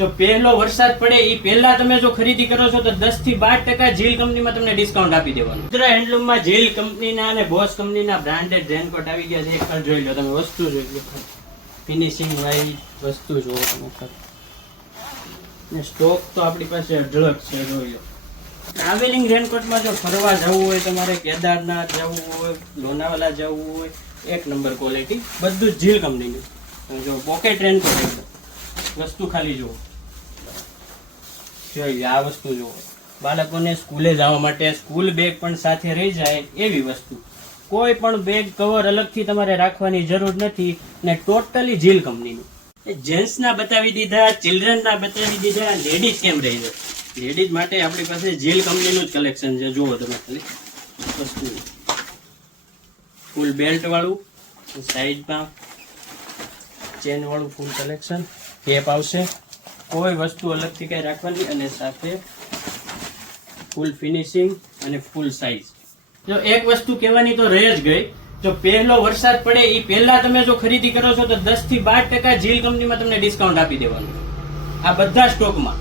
જો પહેલો વરસાદ પડે એ પહેલા તમે જો ખરીદી કરો છો તો 10 થી 12% ઝીલ કંપનીમાં તમને ડિસ્કાઉન્ટ આપી દેવાનું. મિત્રા હેન્ડલૂમમાં ઝીલ કંપનીના અને બોસ કંપનીના બ્રાન્ડેડ રેનકોટ આવી ગયા છે. એકવાર જોઈ લો તમે, વસ્તુ જોઈ લો, ફિનિશિંગ વાળી વસ્તુ જોવો તમે. ને સ્ટોક તો આપણી પાસે અઢળક છે, જોઈ લો. ટ્રાવેલિંગ રેનકોટમાં જો ફરવા જવું હોય, તમારે કેદારનાથ જવું હોય, લોનાવાલા જવું હોય, એક નંબર ક્વોલિટી, બધું જ ઝીલ કંપનીનું. જો પોકેટ રેનકોટ વસ્તુ ખાલી જુઓ, જોઈએ આ વસ્તુ જુઓ. બાળકોને સ્કૂલે જવા માટે સ્કૂલ બેગ પણ સાથે રહી જાય એવી વસ્તુ. કોઈ પણ બેગ કવર અલગથી તમારે રાખવાની જરૂર નથી ને ટોટલી ઝીલ કંપનીનું. જેન્ટ્સના બતાવી દીધા, ચિલ્ડ્રનના બતાવી દીધા, લેડીઝ કેમ રહી જાય? લેડીઝ માટે આપણી પાસે ઝીલ કંપનીનું જ કલેક્શન છે. જુઓ તમે ખાલી વસ્તુ, ફૂલ બેલ્ટ વાળું, સાઈડમાં ચેન વાળું ફૂલ કલેક્શન, કેપ આવશે, કોઈ વસ્તુ અલગથી કઈ રાખવાની, અને સાથે ફૂલ ફિનિશિંગ અને ફૂલ સાઈઝ. જો એક વસ્તુ કહેવાની તો રહી જ ગઈ, જો પહેલો વરસાદ પડે એ પહેલા તમે જો ખરીદી કરો છો તો 10 થી 12% ઝીલ કંપનીમાં તમને ડિસ્કાઉન્ટ આપી દેવાનું આ બધા સ્ટોકમાં.